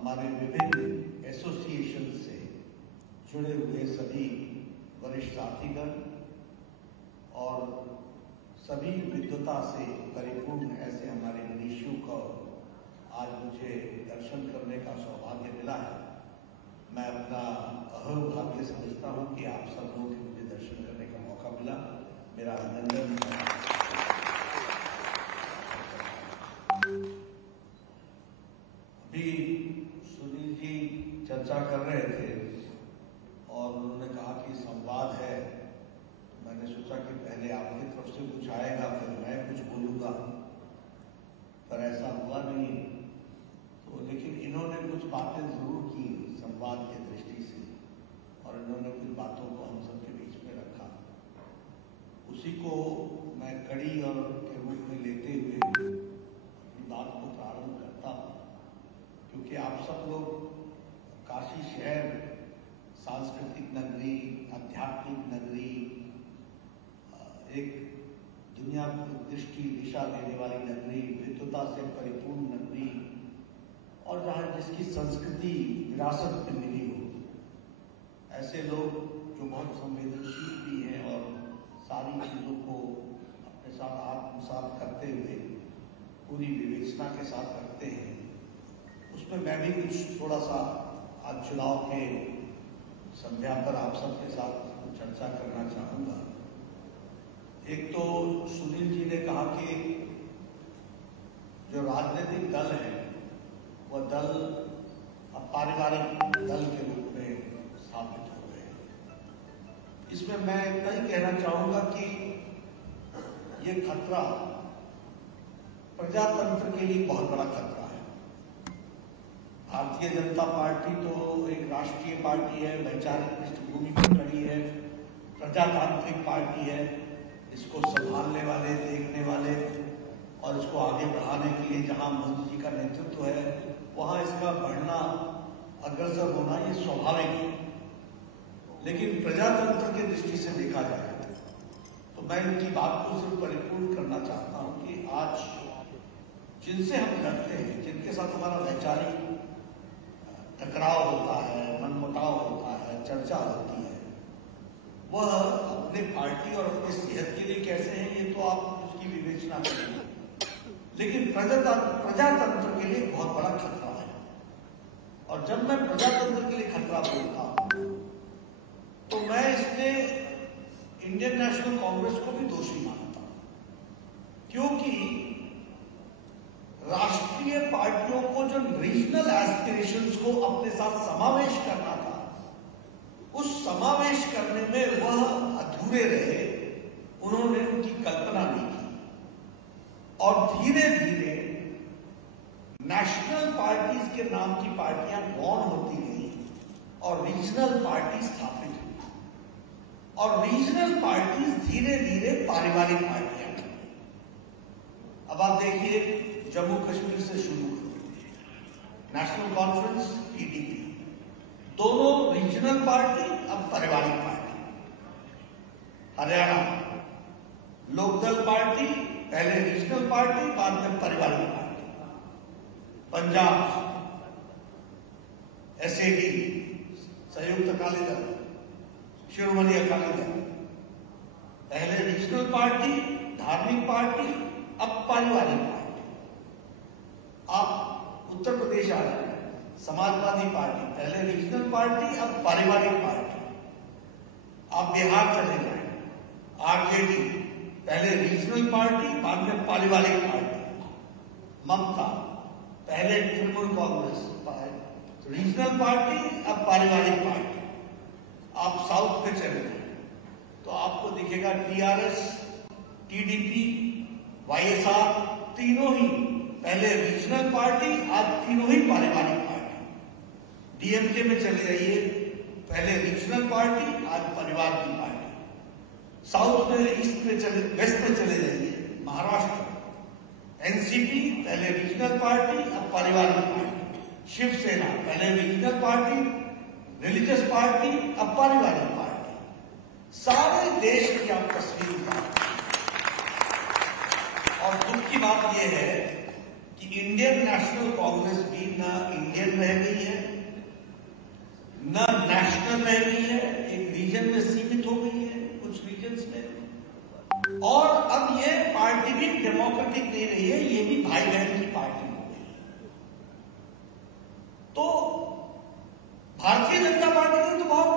हमारे विभिन्न एसोसिएशन से जुड़े हुए सभी वरिष्ठ साथीगण और सभी विद्वता से परिपूर्ण ऐसे हमारे मनीषियों को आज मुझे दर्शन करने का सौभाग्य मिला है। मैं अपना अहोभाग्य समझता हूँ कि आप सब लोगों के मुझे दर्शन करने का मौका मिला। मेरा अभिनंदन। अभी सुनील जी चर्चा कर रहे थे और उन्होंने कहा कि संवाद है। मैंने सोचा कि पहले आपकी तरफ से कुछ आएगा फिर मैं कुछ बोलूँगा, पर ऐसा हुआ नहीं। तो लेकिन इन्होंने कुछ बातें जरूर की संवाद की दृष्टि से और इन्होंने कुछ बातों को हम सबके बीच में रखा। उसी को मैं कड़ी और के रूप में लेते हुए अपनी बात को प्रारंभ करता हूँ, क्योंकि आप सब लोग काशी शहर सांस्कृतिक नगरी, आध्यात्मिक नगरी, एक दुनिया को दृष्टि दिशा देने वाली नगरी, विद्वता से परिपूर्ण नगरी और जहाँ जिसकी संस्कृति विरासत में मिली हो, ऐसे लोग जो बहुत संवेदनशील भी हैं और सारी चीज़ों को अपने साथ आत्मसात करते हुए पूरी विवेचना के साथ रखते हैं, उसमें मैं भी कुछ थोड़ा सा आज चुनाव के संध्या पर आप सबके साथ चर्चा करना चाहूँगा। एक तो सुनील जी ने कहा कि जो राजनीतिक दल है वह दल अब पारिवारिक दल के रूप में स्थापित हो गए हैं। इसमें मैं इतना ही कहना चाहूँगा कि ये खतरा प्रजातंत्र के लिए बहुत बड़ा खतरा है। भारतीय जनता पार्टी तो एक राष्ट्रीय पार्टी है, वैचारिक पृष्ठभूमि पर खड़ी है, प्रजातांत्रिक पार्टी है। इसको संभालने वाले, देखने वाले और इसको आगे बढ़ाने के लिए जहां मोदी जी का नेतृत्व है वहां इसका बढ़ना, अग्रसर होना ये स्वाभाविक है। लेकिन प्रजातंत्र की दृष्टि से देखा जाए तो मैं इनकी बात को सिर्फ परिपूर्ण करना चाहता हूं कि आज जिनसे हम लड़ते हैं, जिनके साथ हमारा वैचारिक टकराव होता है, मनमुटाव होता है, चर्चा होती है, वह अपने पार्टी और अपनी सेहत के लिए कैसे हैं ये तो आप उसकी विवेचना करेंगे, लेकिन प्रजातंत्र के लिए बहुत बड़ा खतरा है। और जब मैं प्रजातंत्र के लिए खतरा बोलता हूं तो मैं इसमें इंडियन नेशनल कांग्रेस को भी दोषी मानता हूं, क्योंकि राष्ट्रीय पार्टियों को जो रीजनल एस्पिरेशंस को अपने साथ समावेश करना था, उस समावेश करने में वह अधूरे रहे, उन्होंने उनकी कल्पना नहीं की और धीरे धीरे नेशनल पार्टीज के नाम की पार्टियां गौण होती गई और रीजनल पार्टी स्थापित हुई और रीजनल पार्टीज धीरे धीरे पारिवारिक पार्टियां बनी। अब आप देखिए, जम्मू कश्मीर से शुरू नेशनल कॉन्फ्रेंस, पीडीपी, दोनों रीजनल पार्टी, अब पारिवारिक पार्टी। हरियाणा लोकदल पार्टी, पहले रीजनल पार्टी, बाद में पारिवारिक पार्टी। पंजाब एसएडी, संयुक्त अकाली दल, शिरोमणि अकाली दल, पहले रीजनल पार्टी, धार्मिक पार्टी, अब पारिवारिक पार्टी। आप उत्तर प्रदेश आ रहे हैं, समाजवादी पार्टी, पहले रीजनल पार्टी, अब पारिवारिक पार्टी। आप बिहार चले जाए, आरजेडी, पहले रीजनल पार्टी, बाद में पारिवारिक पार्टी। ममता, पहले तृणमूल कांग्रेस, रीजनल पार्टी, अब पारिवारिक पार्टी। आप साउथ में चले जाए तो आपको दिखेगा टीआरएस, टीडीपी, वाईएसआर, तीनों ही पहले रीजनल पार्टी, आज तीनों ही पारिवारिक पार्टी। डीएमके में चले जाइए, पहले रीजनल पार्टी, आज परिवार की पार्टी। साउथ में, ईस्ट में चले, वेस्ट में चले जाइए, महाराष्ट्र, एनसीपी, पहले रीजनल पार्टी, अब पारिवारिक पार्टी। शिवसेना, पहले रीजनल पार्टी, रिलीजियस पार्टी, अब पारिवारिक पार्टी। सारे देश की आप तस्वीर उतारते और दुख की बात यह है कि इंडियन नेशनल कांग्रेस भी ना इंडियन रह गई नेशनल रह गई है, एक रीजन में सीमित हो गई है, कुछ रीजन्स में, और अब ये पार्टी भी डेमोक्रेटिक नहीं रही है, ये भी भाई बहन की पार्टी हो गई है। तो भारतीय जनता पार्टी ने तो बहुत,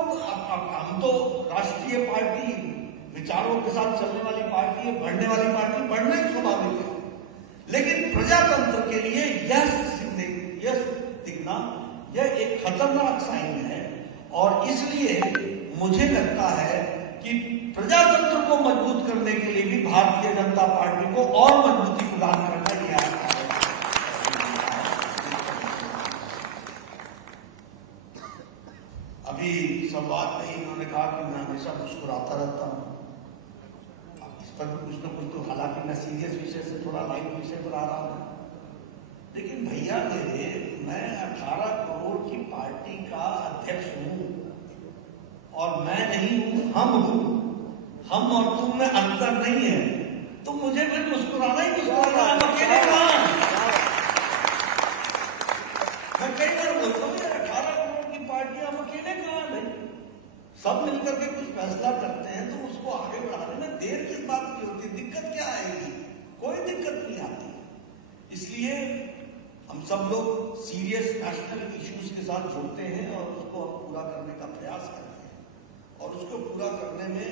हम तो राष्ट्रीय पार्टी, विचारों के साथ चलने वाली पार्टी है, बढ़ने वाली पार्टी, बढ़ना ही स्वाभाविक है, लेकिन प्रजातंत्र के लिए यह दिखना यह एक खतरनाक साइन है। और इसलिए मुझे लगता है कि प्रजातंत्र को मजबूत करने के लिए भी भारतीय जनता पार्टी को और मजबूती प्रदान करना ही आता है। अभी संवाद में इन्होंने कहा कि मैं हमेशा मुस्कुराता रहता हूं, इस पर कुछ न कुछ तो, हालांकि मैं सीरियस विषय से थोड़ा लाइट विषय पर आ रहा हूं, लेकिन भैया मेरे, मैं 18 करोड़ की पार्टी का अध्यक्ष हूं, और मैं नहीं हूं, हम हूं। हम और तुम में अंतर नहीं है, तो मुझे फिर मुस्कुराना ही मुस्कुराना है। अकेले कहां? मैं कई बार बोलता हूँ, 18 करोड़ की पार्टी, हम अकेले कहां नहीं? सब मिलकर के कुछ फैसला करते हैं तो उसको आगे बढ़ाने में देर किस बात की होती है? दिक्कत क्या आएगी? कोई दिक्कत नहीं आती। इसलिए हम सब लोग सीरियस नेशनल इश्यूज के साथ जुड़ते हैं और उसको हम पूरा करने का प्रयास करते हैं, और उसको पूरा करने में,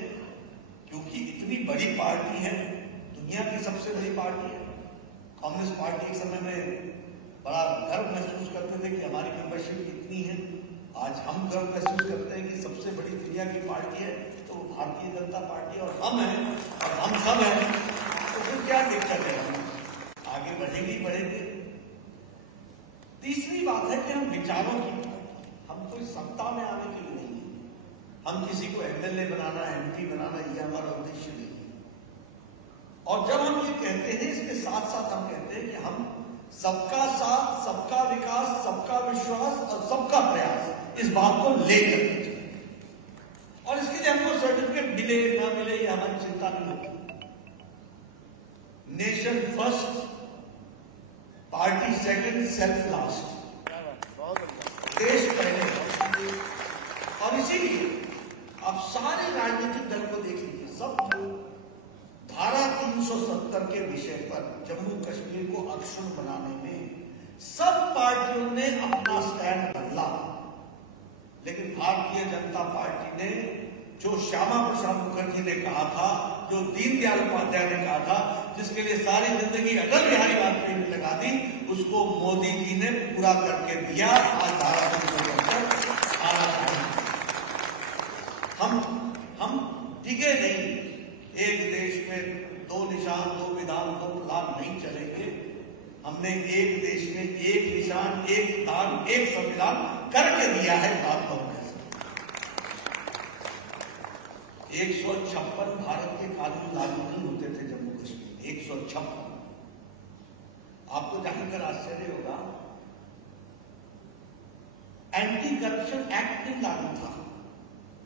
क्योंकि इतनी बड़ी पार्टी है, दुनिया की सबसे बड़ी पार्टी है, कम्युनिस्ट पार्टी एक समय में बड़ा गर्व महसूस करते थे कि हमारी मेंबरशिप कितनी है, आज हम गर्व महसूस करते हैं कि सबसे बड़ी दुनिया की पार्टी है तो भारतीय जनता पार्टी, और हम हैं, और हम सब हैं, तो फिर क्या दिक्कत है? आगे बढ़ेंगे ही बढ़ेंगे। तीसरी बात है कि हम विचारों की पार्टी, हम कोई सत्ता में आने के लिए नहीं है, हम किसी को एमएलए बनाना, एमपी बनाना, ये हमारा उद्देश्य नहीं है। और जब हम ये कहते हैं, इसके साथ साथ हम कहते हैं कि हम सबका साथ, सबका विकास, सबका विश्वास और सबका प्रयास, इस बात को लेकर के चलेंगे, और इसके लिए हमको सर्टिफिकेट मिले ना मिले ये हमारी चिंता नहीं होती। Nation first, party second, self last, देश पहले। और इसीलिए आप सारे राजनीतिक दल को देख लीजिए, सब धारा 370 के विषय पर, जम्मू कश्मीर को अक्षुण बनाने में सब पार्टियों ने अपना स्टैंड बदला, लेकिन भारतीय जनता पार्टी ने, जो श्यामा प्रसाद मुखर्जी ने कहा था, जो दीनदयाल उपाध्याय ने कहा था, जिसके लिए सारी जिंदगी अटल बिहारी वाजपेयी ने लगा दी, उसको मोदी जी ने पूरा करके दिया। आज धारा 370 हम टिके नहीं। एक देश में दो निशान, दो विधान, दो प्रधान नहीं चलेंगे। हमने एक देश में एक निशान, एक विधान, एक संविधान करके दिया है बात बहुत। 156 भारत के कानून लागू नहीं होते थे जम्मू कश्मीर, 156। आपको जानकर आश्चर्य होगा, एंटी करप्शन एक्ट नहीं लागू था।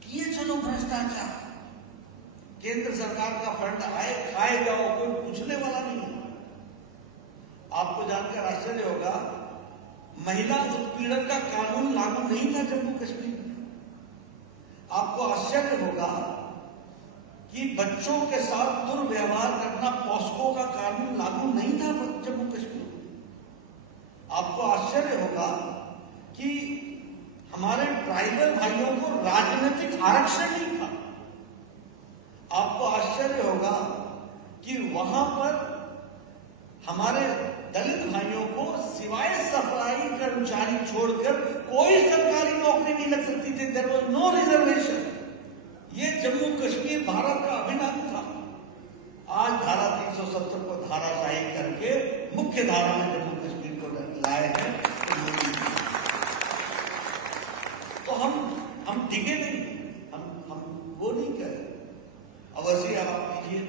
किए चलो भ्रष्टाचार, केंद्र सरकार का फंड आए, खाए जाओ, कोई पूछने वाला नहीं है। आपको जानकर आश्चर्य होगा, महिला उत्पीड़न का कानून लागू नहीं था जम्मू कश्मीर में। आपको आश्चर्य होगा कि बच्चों के साथ दुर्व्यवहार करना, पॉस्को का कानून लागू नहीं था जम्मू कश्मीर में। आपको आश्चर्य होगा कि हमारे ट्राइबल भाइयों को राजनीतिक आरक्षण नहीं था। आपको आश्चर्य होगा कि वहां पर हमारे दलित भाइयों को सिवाय सफाई कर्मचारी छोड़कर कोई सरकारी नौकरी नहीं लग सकती थी। There was no reservation. ये जम्मू कश्मीर भारत का अभिन्न अंग था। आज धारा 370 को धाराशाही करके मुख्य धारा में जम्मू कश्मीर को लाए हैं। तो हम टिके नहीं, हम वो नहीं करें। अवश्य आप कीजिए,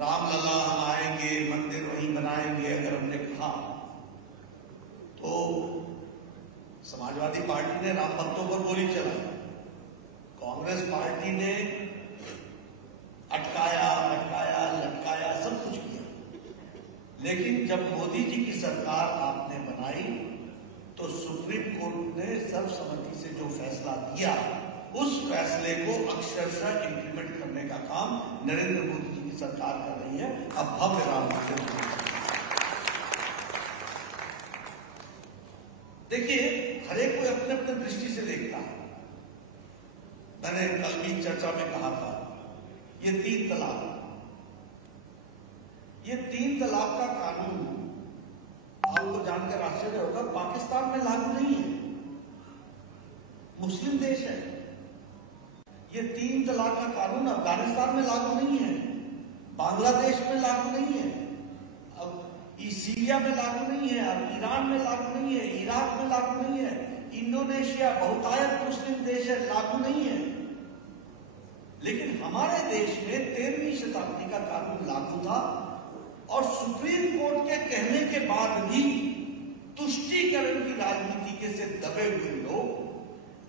रामलला हम आएंगे, मंदिर वहीं बनाएंगे, अगर हमने कहा तो समाजवादी पार्टी ने राम भक्तों पर गोली चलाई, कांग्रेस पार्टी ने अटकाया, भटकाया, लटकाया, सब कुछ किया। लेकिन जब मोदी जी की सरकार आपने बनाई तो सुप्रीम कोर्ट ने सर्वसम्मति से जो फैसला दिया, उस फैसले को अक्षरशः इंप्लीमेंट करने का काम नरेंद्र मोदी जी की सरकार कर रही है। अब भव्य राम मंदिर, देखिए हर एक कोई अपने अपने दृष्टि से देखता है। मैंने कल भी चर्चा में कहा था, ये 3 तलाक, ये 3 तलाक का कानून आपको जानकर आश्चर्य होगा, पाकिस्तान में लागू नहीं है, मुस्लिम देश है। ये 3 तलाक का कानून अफगानिस्तान में लागू नहीं है, बांग्लादेश में लागू नहीं है, अब सीरिया में लागू नहीं है, अब ईरान में लागू नहीं है, इराक में लागू नहीं है, इंडोनेशिया बहुतायत मुस्लिम देश है, लागू नहीं है। लेकिन हमारे देश में 13वीं शताब्दी का कानून लागू था और सुप्रीम कोर्ट के कहने के बाद भी तुष्टीकरण की राजनीति के से दबे हुए लोग,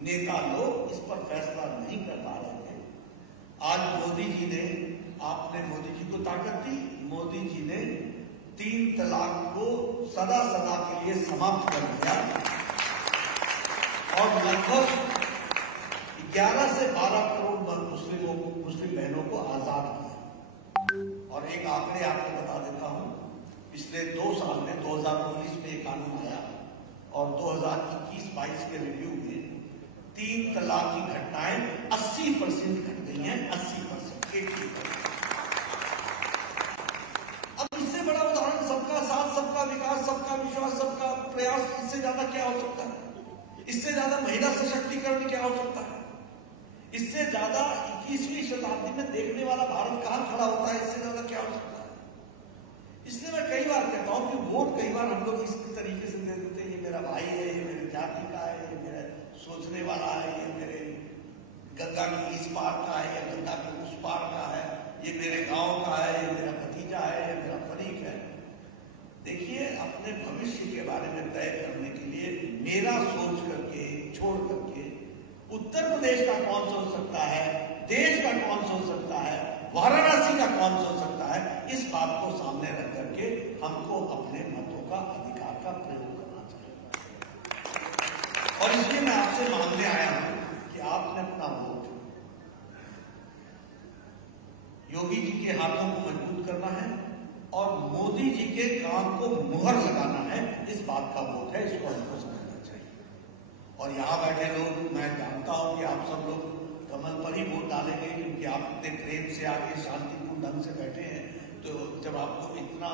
नेता लोग इस पर फैसला नहीं कर पा रहे थे। आज मोदी जी ने, आपने मोदी जी को ताकत दी, मोदी जी ने 3 तलाक को सदा सदा के लिए समाप्त कर दिया और लगभग 11 से 12 करोड़ मुस्लिम बहनों को आजाद किया। और एक आंकड़े आपको बता देता हूं, पिछले 2 साल में 2019 में एक कानून आया और 2021-22 के रिव्यू में 3 तलाक की घटनाएं 80% घट गई हैं, 80%, 80%। अब इससे बड़ा उदाहरण सबका साथ, सबका विकास, सबका विश्वास, सबका प्रयास, इससे ज्यादा क्या हो सकता है? इससे ज्यादा महिला सशक्तिकरण क्या हो सकता है? इससे ज्यादा 21वीं शताब्दी में देखने वाला भारत कहां खड़ा होता है? इससे ज्यादा क्या हो सकता है? इसलिए मैं कई बार कहता हूं कि वोट कई बार हम लोग इस तरीके से दे देते हैं, ये मेरा भाई है, ये मेरी जाति का है, ये मेरा सोचने वाला है, ये मेरे गंगा की इस पार का है, या गंगा के उस पार का है, ये मेरे गांव का है, ये मेरा भतीजा है, ये मेरा फरीक है। देखिए, अपने भविष्य के बारे में तय करने के लिए मेरा सोच करके, छोड़ करके उत्तर प्रदेश का कौन सोच सकता है, देश का कौन सोच सकता है, वाराणसी का कौन सोच सकता है, इस बात को सामने रख करके हमको अपने मतों का, अधिकार का प्रयोग करना चाहिए। और इसलिए मैं आपसे मांगने आया हूं कि आपने अपना वोट योगी जी के हाथों को मजबूत करना है और मोदी जी के काम को मुहर लगाना है, इस बात का वोट है, इसको हमको समझना चाहिए। और यहां बैठे लोग, मैं जानता हूं कि आप सब लोग कमल पर ही वोट डालेंगे, क्योंकि आप इतने प्रेम से आके शांतिपूर्ण ढंग से बैठे हैं, तो जब आपको इतना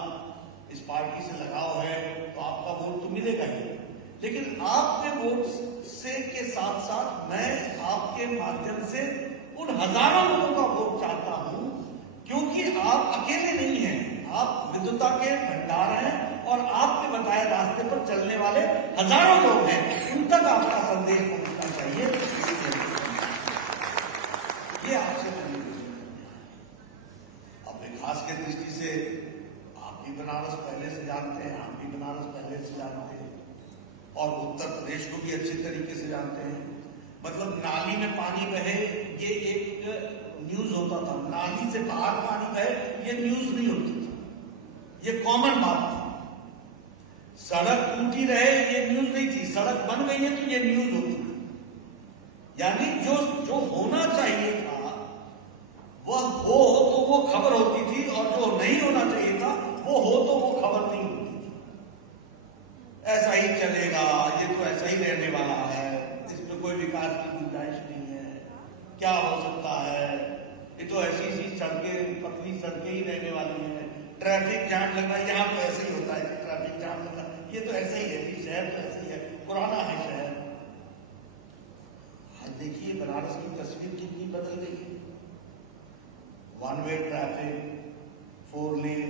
इस पार्टी से लगाव है तो आपका वोट तो मिलेगा ही। लेकिन आपके वोट से के साथ साथ मैं आपके माध्यम से उन हजारों लोगों का वोट चाहता हूं, क्योंकि आप अकेले नहीं हैं, आप विद्वता के भंडार हैं और आपके बताए रास्ते पर चलने वाले हजारों लोग हैं, उन तक आपका संदेश पहुंचना चाहिए। ये आपसे अब विकास की दृष्टि से आप भी बनारस पहले से जानते हैं, हम भी बनारस पहले से जानते हैं और उत्तर प्रदेश को भी अच्छे तरीके से जानते हैं। मतलब नाली में पानी बहे, ये एक न्यूज होता था, नाली से बाहर पानी बहे ये न्यूज नहीं होती थी, ये कॉमन बात थी। सड़क टूटी रहे ये न्यूज नहीं थी, सड़क बन गई है तो ये न्यूज होती थी। यानी जो होना चाहिए था वह हो तो वो खबर होती थी, और जो नहीं होना चाहिए था वो हो तो वो खबर नहीं होती थी। ऐसा ही चलेगा, ये तो ऐसा ही रहने वाला है, इसमें कोई विकास की गुंजाइश नहीं है, क्या हो सकता है, ये तो ऐसी सड़कें, पतली सड़कें ही रहने वाली हैं, ट्रैफिक जाम लगना, यहाँ तो ऐसे ही होता है, ट्रैफिक जाम लगना, ये तो ऐसा ही है, शहर तो ऐसे ही है, पुराना है शहर। देखिए बनारस की तस्वीर कितनी बदल गई है, 1 वे ट्रैफिक, 4 लेन,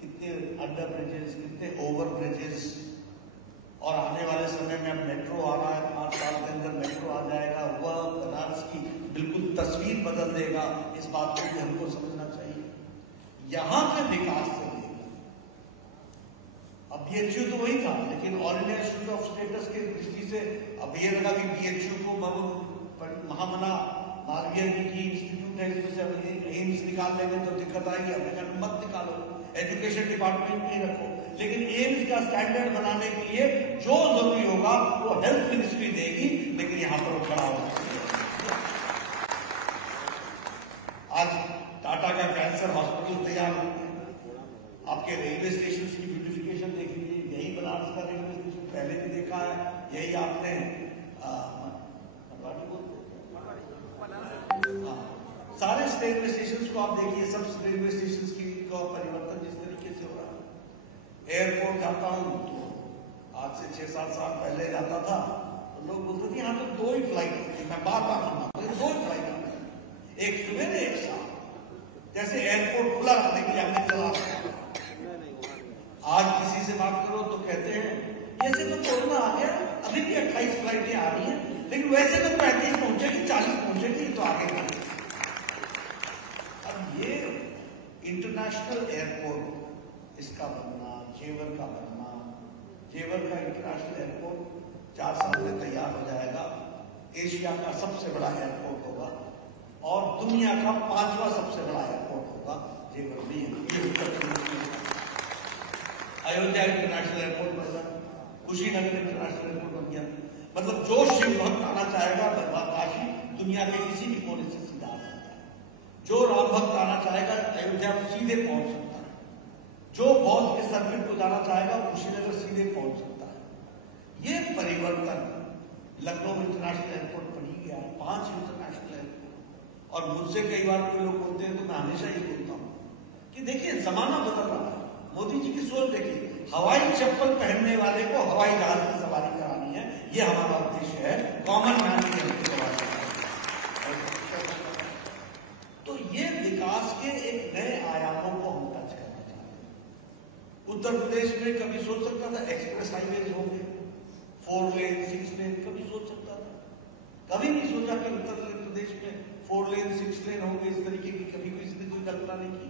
कितने अंडर ब्रिजेस, कितने ओवर ब्रिजेस, और आने वाले समय में अब मेट्रो आ रहा है, 5 साल के अंदर मेट्रो आ जाएगा, वह बनारस की बिल्कुल तस्वीर बदल देगा। इस बात को भी हमको समझना चाहिए। यहां के विकास से अब बीएचयू तो वही था, लेकिन all India institute of status के दृष्टि से अब ये लगा कि बीएचयू को महामना मालवीय जी की इंस्टीट्यूट है, इसमें से एम्स निकाल लेंगे तो दिक्कत आएगी, अब मत निकालो, एजुकेशन डिपार्टमेंट में रखो। लेकिन एम्स का स्टैंडर्ड बनाने के लिए जो जरूरी होगा वो हेल्थ मिनिस्ट्री देगी, लेकिन यहां पर वो खड़ा होगा। आज टाटा का कैंसर हॉस्पिटल तैयार हो गया। आपके रेलवे स्टेशन की ब्यूटिफिकेशन देख लीजिए, यही बनारस का रेलवे स्टेशन पहले भी देखा है, यही आपने सारे रेलवे स्टेशन को आप देखिए, सब रेलवे स्टेशन की का परिवर्तन जिस तरीके से हो रहा है। एयरपोर्ट जाता हूं तो आज से 6-7 साल पहले जाता था तो लोग बोलते थे यहाँ तो 2 ही फ्लाइट होती है। मैं बार बार सुना 2 ही फ्लाइट होती है, एक सुबह एक शाम, जैसे एयरपोर्ट खुला रहने के लिए हमने चला। आज किसी से बात करो तो कहते हैं जैसे तो कोरोना आ गया, अभी भी 28 फ्लाइटें आ रही हैं, लेकिन वैसे तो 35 पहुंचेगी, 40 पहुंचेगी, तो आगे बढ़ेगी। अब ये इंटरनेशनल एयरपोर्ट इसका बनना, जेवर का बनना, जेवर का इंटरनेशनल एयरपोर्ट 4 साल में तैयार हो जाएगा, एशिया का सबसे बड़ा एयरपोर्ट होगा और दुनिया का 5वां सबसे बड़ा एयरपोर्ट होगा जेवर भी। अयोध्या इंटरनेशनल एयरपोर्ट बन गया, कुशीनगर इंटरनेशनल एयरपोर्ट बन गया। मतलब जो शिव भक्त आना चाहेगा काशी दुनिया के किसी भी कोने से सीधा आ सकता है। जो राम भक्त आना चाहेगा अयोध्या सीधे पहुंच सकता है। जो बौद्ध के सर्किट को जाना चाहेगा कुशीनगर सीधे पहुंच सकता है। ये परिवर्तन लखनऊ इंटरनेशनल एयरपोर्ट बन ही गया है, 5 इंटरनेशनल एयरपोर्ट। और मुझसे कई बार कोई लोग बोलते हैं तो मैं हमेशा ही बोलता हूं कि देखिए जमाना बदल रहा है। मोदी जी की सोच देखिए, हवाई चप्पल पहनने वाले को हवाई जहाज की सवारी करानी है, ये हमारा उद्देश्य है। कॉमन मैन की सवारी। तो ये विकास के एक नए आयामों को हम टच करना चाहते हैं। उत्तर प्रदेश में कभी सोच सकता था एक्सप्रेस हाईवेज होंगे, 4 लेन 6 लेन, कभी सोच सकता था? कभी नहीं सोचा कि उत्तर प्रदेश में 4 लेन 6 लेन होंगे, इस तरीके की कभी किसी ने कोई कल्पना नहीं की।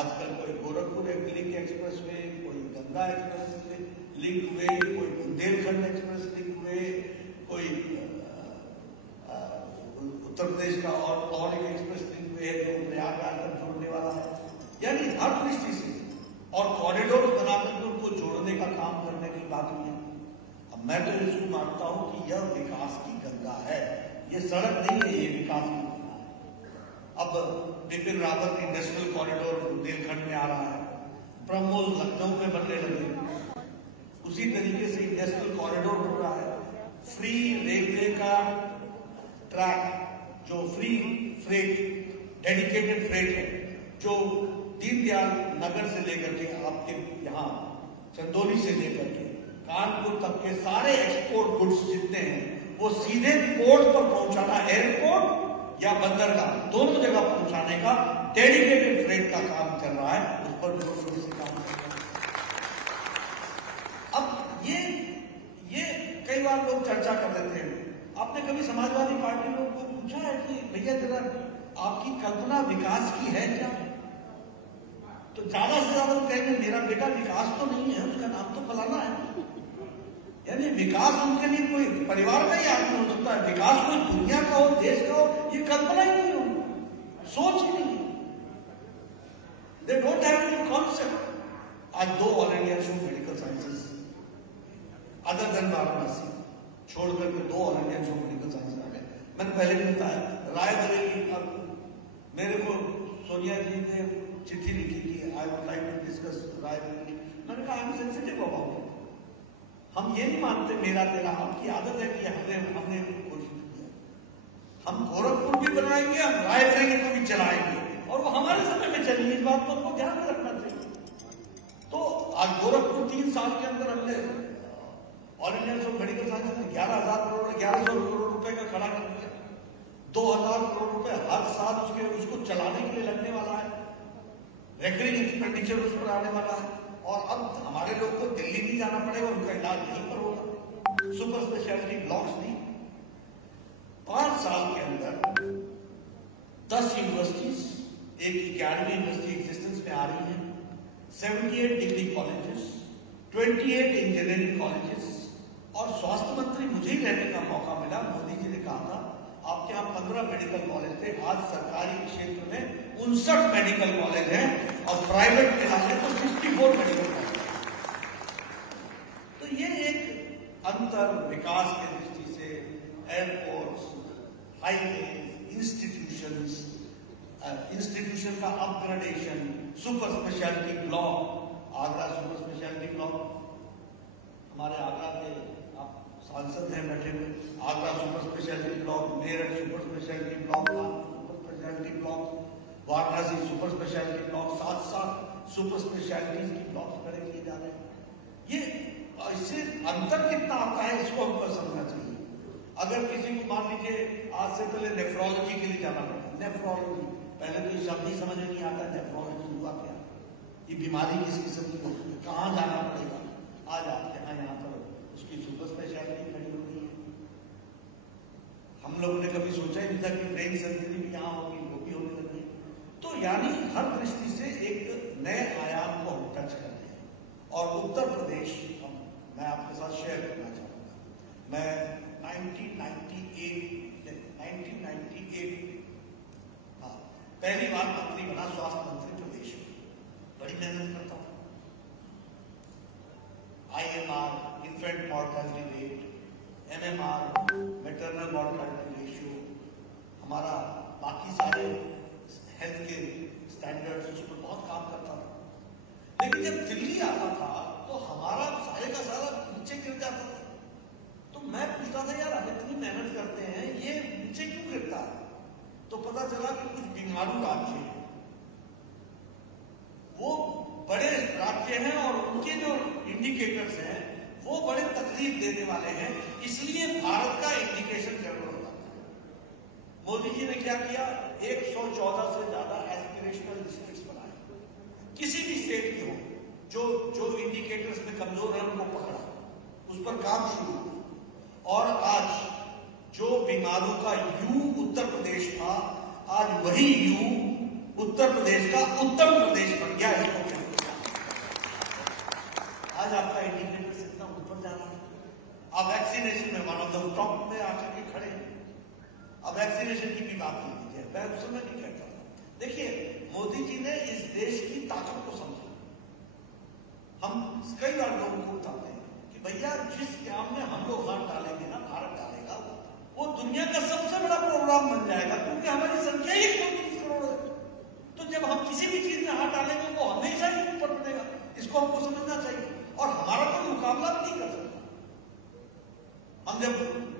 आजकल कोई गोरखपुर लिंक एक्सप्रेस वे, कोई गंगा एक्सप्रेस लिंक वे, कोई बुंदेलखंड एक्सप्रेस लिंक वे, कोई उत्तर प्रदेश का और एक एक्सप्रेस लिंक वे है जो प्रयागराज तक जोड़ने वाला है। यानी हर दृष्टि से और कॉरिडोर बनाकर उनको जोड़ने का काम करने की बात हुई है। अब मैं तो ये मानता हूं कि यह विकास की गंगा है, ये सड़क नहीं है, ये विकास की गंगा है। अब बिपिन रावत इंडस्ट्रियल कॉरिडोर बुंदेलखंड में आ रहा है, ब्रह्मोस लखनऊ में बनने लगे, उसी तरीके से इंडस्ट्रियल कॉरिडोर हो रहा है। फ्री रेलवे का ट्रैक, जो फ्री फ्रेट, डेडिकेटेड फ्रेट है, जो दीनदयाल नगर से लेकर के आपके यहाँ चंदौली से लेकर के कानपुर तक के सारे एक्सपोर्ट गुड्स जितने हैं वो सीधे पोर्ट पर पहुंचाना, एयरपोर्ट या बंदरगाह दोनों जगह पहुंचाने का डेडिकेटेड फ्रेट का काम चल रहा है, उस पर जोर से काम चल रहा है। अब ये कई बार लोग चर्चा कर लेते हैं। आपने कभी समाजवादी पार्टी लोगों को पूछा है कि भैया जरा आपकी कल्पना विकास की है क्या? तो ज्यादा से ज्यादा कहेंगे मेरा बेटा विकास तो नहीं है, उसका नाम तो फलाना है। यानी विकास उनके लिए कोई परिवार का ही आदमी हो सकता है, विकास कोई दुनिया का हो, देश का हो, ये कल्पना ही नहीं हो, सोच ही नहीं। They don't have any concept. आज 2 All India Institute Medical Sciences other than Varanasi छोड़कर के 2 All India Institute Medical Sciences आ गए। मैंने पहले भी बताया, रायबरेली मेरे को सोनिया जी ने चिट्ठी लिखी कि I would like to discuss Raebareli. मैंने कहा I am sensitive about it. हम ये नहीं मानते मेरा तेरा, आपकी आदत है कि हमने कोशिश की। हम गोरखपुर भी बनाएंगे, हम रायबरेली को भी चलाएंगे और वो हमारे समय में चलेगी। इस बात को हमको ध्यान में रखना चाहिए। तो आज गोरखपुर 3 साल के अंदर हमने ऑल इंडिया मेडिकल साइंस में 1100 करोड़ रुपए का खड़ा कर दिया। 2000 करोड़ रुपए हर साल उसको चलाने के लिए लगने वाला है, रेकरिंग एक्सपेंडिचर उस पर आने वाला है। और अब हमारे लोग को दिल्ली नहीं जाना पड़ेगा, उनका इलाज यहीं पर होगा। सुपर स्पेशलिटी ब्लॉक्स नहीं। 5 साल के अंदर 10 यूनिवर्सिटीज, एक 11वीं यूनिवर्सिटी एग्जिस्टेंस में आ रही है, 78 डिग्री कॉलेजेस, 28 इंजीनियरिंग कॉलेजेस। और स्वास्थ्य मंत्री मुझे ही रहने का मौका मिला। मोदी जी ने कहा था आपके यहाँ 15 मेडिकल कॉलेज थे, आज सरकारी क्षेत्र में 59 मेडिकल कॉलेज हैं और प्राइवेट मिला के तो 64 मेडिकल कॉलेज। तो ये एक निरंतर विकास की दृष्टि से एयरपोर्ट्स, हाईवे, इंस्टीट्यूशन का upgradation, super speciality block, Agra super speciality block, हमारे आगरा के आप सांसद हैं बैठे हुए, Agra super speciality block, Meerut super speciality block, super speciality block, Varanasi super speciality block, 7 super specialities की ब्लॉक खड़े किए जा रहे हैं। ये इससे अंतर कितना आता है इसको हमको समझना चाहिए। अगर किसी को मान लीजिए आज से पहले नेफ्रोलॉजी के लिए जाना पड़ता, नेफ्रोलॉजी पहले तो ये शब्द ही समझ में नहीं आता, नेफ्रोलॉजी हुआ क्या, ये बीमारी किस किस्म की होती है, कहाँ जाना पड़ेगा। आज आपके यहाँ पर उसकी सुपर स्पेशलिटी खड़ी हो गई है। हम लोगों ने कभी सोचा ही नहीं था कि ब्रेन सर्जरी भी यहाँ होगी, वो भी होने लगी। तो यानी हर दृष्टि से एक नए आयाम को हम टच करते हैं। और उत्तर प्रदेश मैं आपके साथ शेयर करना चाहूंगा। मैं 1998 पहली बार मंत्री बना, स्वास्थ्य मंत्री प्रदेश में। बड़ी मेहनत करता हूं। IMR, infant mortality rate, MMR, maternal mortality ratio, हमारा बाकी सारे हेल्थ के स्टैंडर्ड्स, उस पर बहुत काम करता था। लेकिन जब दिल्ली आता था तो हमारा सारे का सारा नीचे गिर जाता था। तो मैं पूछता था यार हम इतनी मेहनत करते हैं, ये नीचे क्यों गिरता है? तो पता चला कि कुछ बीमारू राज्य हैं, वो बड़े राज्य हैं और उनके जो इंडिकेटर्स हैं वो बड़े तकलीफ देने वाले हैं, इसलिए भारत का इंडिकेशन गड़बड़ होता है। मोदी जी ने क्या किया, 114 से ज्यादा एस्पिरेशनल डिस्ट्रिक्ट्स बनाए, किसी भी स्टेट की हो, जो इंडिकेटर्स में कमजोर है उनको पकड़ा, उस पर काम शुरू हुआ। और आज जो बीमारू का यू उत्तर प्रदेश था, आज वही यू उत्तर प्रदेश का उत्तम प्रदेश बन गया। इसको क्या आज आपका इंडिकेटर इतना ऊपर जा रहा है। अब वैक्सीनेशन में वन ऑफ द टॉप में आकर के खड़े हैं। अब वैक्सीनेशन की भी बात नहीं कीजिए, मैं उस समय नहीं कहता था। देखिए मोदी जी ने इस देश की ताकत को समझा। हम कई बार लोगों को बताते हैं कि भैया जिस काम में हम लोग हाथ डालेंगे ना, भारत डालेगा, वो दुनिया का सबसे बड़ा प्रोग्राम बन जाएगा, क्योंकि हमारी संख्या ही 130 करोड़ है। तो जब हम किसी भी चीज में हाथ डालेंगे वो हमेशा ही ऊपर बढ़ेगा, इसको हमको समझना चाहिए। और हमारा कोई मुकाबला भी नहीं कर सकता। हम जब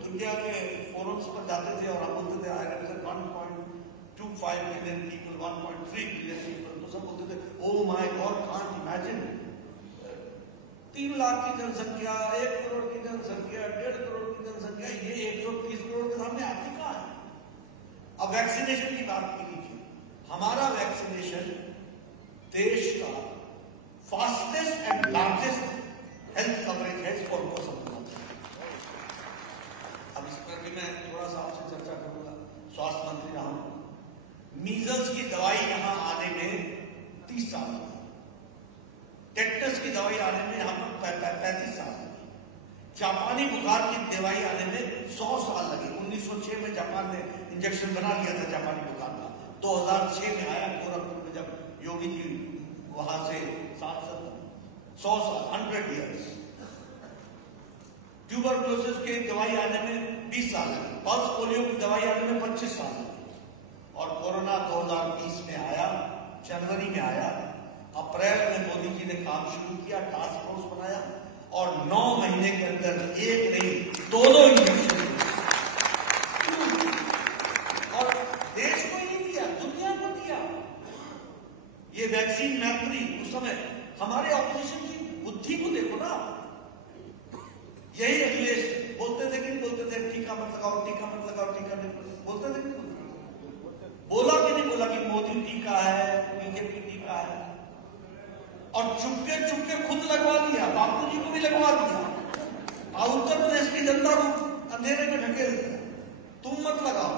दुनिया के फोरम्स पर जाते थे और हम बोलते थे 1.25 बिलियन पीपल, 1.3 बिलियन पीपल, तो सब बोलते थे oh my God, can't imagine 3 lakh की जनसंख्या, 1 करोड़ की जनसंख्या, 1.5 करोड़ की जनसंख्या, ये 130 करोड़ के सामने आती कहां है? अब वैक्सीनेशन की बात की लीजिए, हमारा वैक्सीनेशन देश का fastest and largest health coverage है, इसको हमको समझना चाहिए। अब इस पर भी मैं थोड़ा सा आपसे चर्चा करूंगा। स्वास्थ्य मंत्री रहा हूं। मीजल्स की दवाई यहां आने में 30 साल लगे, टेटनस की दवाई आने में यहां पर 35 साल लगे, जापानी बुखार की दवाई आने में 100 साल लगे। 1906 में जापान ने इंजेक्शन बना लिया था जापानी बुखार का, 2006 में आया गोरखपुर में जब योगी जी वहां से सांसद। 100 साल, 100 ईयर्स। ट्यूबरक्लोसिस की दवाई आने में 20 साल लगे, पल्स पोलियो की दवाई आने में 25 साल लगे, और कोरोना 2020 में आया, जनवरी में आया। अप्रैल में मोदी जी ने काम शुरू किया, टास्क फोर्स बनाया, और 9 महीने के अंदर एक नहीं 2 इंजेक्शन, और देश को ही दिया, दुनिया को दिया। ये वैक्सीन मैत्री, उस समय हमारे ऑपोजिशन की बुद्धि को देखो ना। यही अखिलेश बोलते थे कि बोलते थे टीका मत लगाओ, टीका मत लगाओ, टीका नहीं बोलते थे, बोला कि नहीं बोला कि मोदी टीका है, बीजेपी टीका है, और चुपके चुपके खुद लगवा दिया, बापू जी को भी लगवा दिया, और उत्तर प्रदेश की जनता को अंधेरे में ढकेल दिया, तुम मत लगाओ।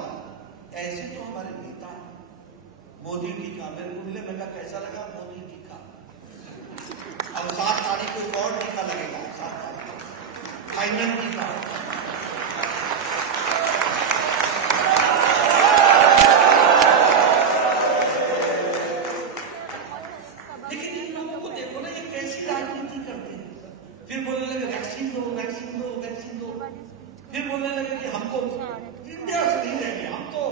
ऐसे तो हमारे नेता है। मोदी टीका मेरे को मिले, मैं कहा कैसा लगा मोदी टीका। अब 7 तारीख को एक और टीका लगेगा, 7 तारीख फाइनल टीका। लेकिन इन लोगों को देखो ना, ये कैसी राजनीति करते हैं। फिर बोलने लगे वैक्सीन दो, वैक्सीन दो, वैक्सीन दो। फिर बोलने लगे कि हमको इंडिया से नहीं रहेंगे, हम तो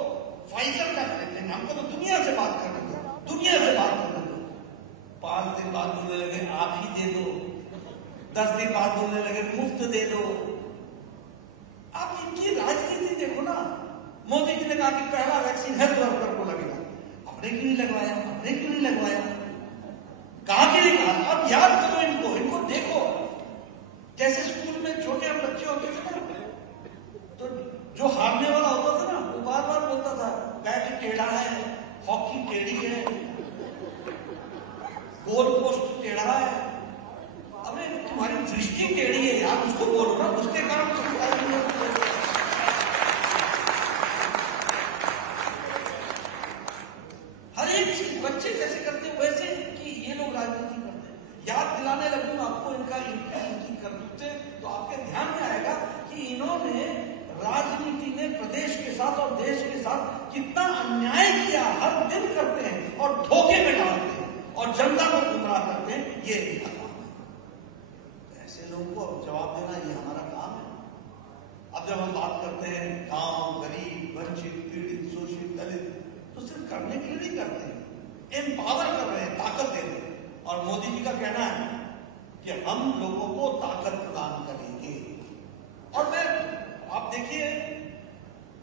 फाइजर का खरीदेंगे, हमको तो दुनिया से बात करने दो, दुनिया से बात करने दो। 5 दिन बाद बोलने लगे आप ही दे दो, 10 दिन बाद बोलने लगे मुफ्त दे दो। आप इनकी राजनीति देखो ना। मोदी जी ने कहा कि पहला वैक्सीन हेल्थ वर्कर को लगेगा, अपने क्यों नहीं लगवाया, अपने क्यों नहीं लगवाया, कहा कि नहीं कहा। अब याद करो इनको, इनको देखो जैसे स्कूल में छोटे हम बच्चे होते थे ना, तो जो हारने वाला होता था ना वो बार बार बोलता था बैट टेढ़ा है, हॉकी टेढ़ी है, गोल पोस्ट टेढ़ा है। अरे तुम्हारी दृष्टि टेढ़ी है यार, उसको बोलो ना, उसके कारण हर एक चीज बच्चे जैसे करते हैं वैसे कि ये लोग राजनीति करते हैं। याद दिलाने लगूं आपको इनकी करतूतें, तो आपके ध्यान में आएगा कि इन्होंने राजनीति में प्रदेश के साथ और देश के साथ कितना अन्याय किया, हर दिन करते हैं और धोखे में डालते हैं और जनता को गुमराह करते हैं। ये ऐसे लोगों को जवाब देना ये हमारा काम है। अब जब हम बात करते हैं गांव, गरीब, वंचित, पीड़ित, शोषित, दलित, तो सिर्फ करने के लिए नहीं करते हैं, एम्पावर कर रहे हैं, ताकत दे रहे हैं। और मोदी जी का कहना है कि हम लोगों को ताकत प्रदान करेंगे। और आप देखिए,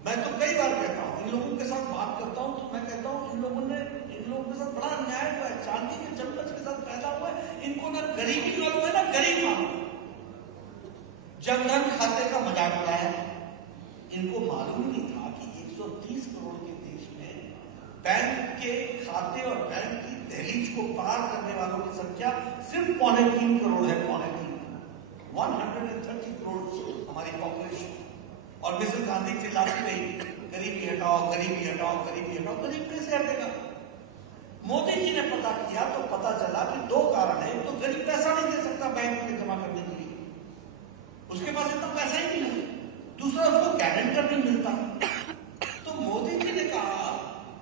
मैं तो कई बार कहता हूं, इन लोगों के साथ बात करता हूं तो मैं कहता हूं इन लोगों के साथ बड़ा अन्याय हुआ है, चांदी के चम्मच के साथ पैदा हुआ है। इनको ना गरीबी मालूम है ना गरीब मालूम। जनधन खाते का मजाक उड़ाया, इनको मालूम नहीं था कि 130 करोड़ के देश में बैंक के खाते और बैंक की दहलीज को पार करने वालों की संख्या सिर्फ 3.25 करोड़ है। 130 करोड़ हमारी पॉपुलेशन। और मिसेस गांधी से लास्ट में गरीबी हटाओ, गरीबी हटाओ, गरीबी हटाओ। गरीब कैसे हटेगा? मोदी जी ने पता किया तो पता चला कि 2 कारण है। तो गरीब पैसा नहीं दे सकता बैंक में जमा करने के लिए, उसके पास इतना पैसा ही नहीं है। दूसरा, उसको गारंटर नहीं मिलता। तो मोदी जी ने कहा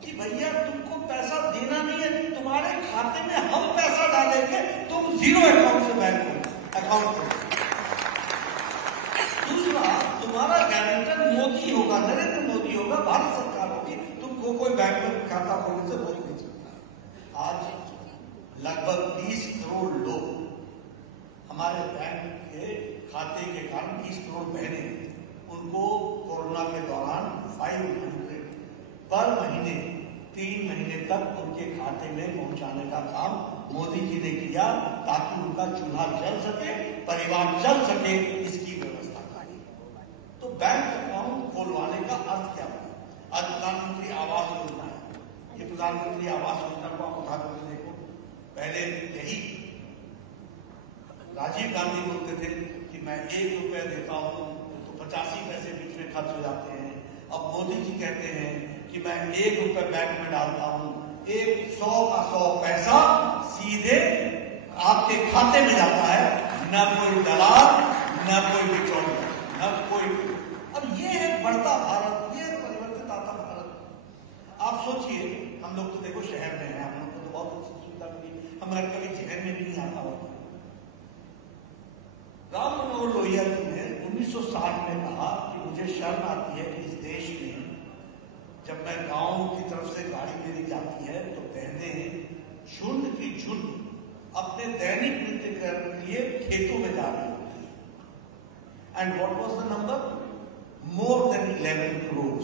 कि भैया तुमको पैसा देना नहीं है, तुम्हारे खाते में हम पैसा डालेंगे, तुम 0 अकाउंट से बैंक अकाउंट करो। दूसरा, तुम्हारा गारंटर मोदी होगा, नरेंद्र मोदी होगा, भारत सरकार होगी, तुमको कोई बैंक में खाता खोलने से रोक नहीं सकता। आज लगभग 20 करोड़ लोग हमारे बैंक के खाते के कारण 20 करोड़ बहने, उनको कोरोना के दौरान 500 पर महीने 3 महीने तक उनके खाते में पहुंचाने का काम मोदी जी ने किया, ताकि उनका चूल्हा जल सके, परिवार चल सके, इसकी व्यवस्था की। तो बैंक अकाउंट खोलवाने का अर्थ क्या है? आज प्रधानमंत्री आवास योजना है। ये प्रधानमंत्री आवास योजना को आप उठा करके देखो। पहले यही राजीव गांधी बोलते थे कि मैं 1 रुपया देता हूं तो 85 पैसे बीच में खर्च हो जाते हैं। अब मोदी जी कहते हैं कि मैं 1 रुपया बैंक में डालता हूं, 100 का 100 पैसा सीधे आपके खाते में जाता है, न कोई दलाल, न कोई बिचौलिया, न कोई। अब ये है बढ़ता भारत, ये परिवर्तित आता भारत। आप सोचिए, हम लोग तो देखो शहर में हैं, हम लोग को तो बहुत अच्छी सुविधा मिली, हमारे कभी जहन में भी नहीं आता होगा। राम मनोहर लोहिया जी ने 1960 में कहा कि मुझे शर्म आती है कि इस देश में जब मैं गांव की तरफ से गाड़ी मेरी जाती है तो बहनें झुंड की झुंड अपने दैनिक नित्य कर्म के लिए खेतों में जा रही होती है। And what was the number? More than 11 crore.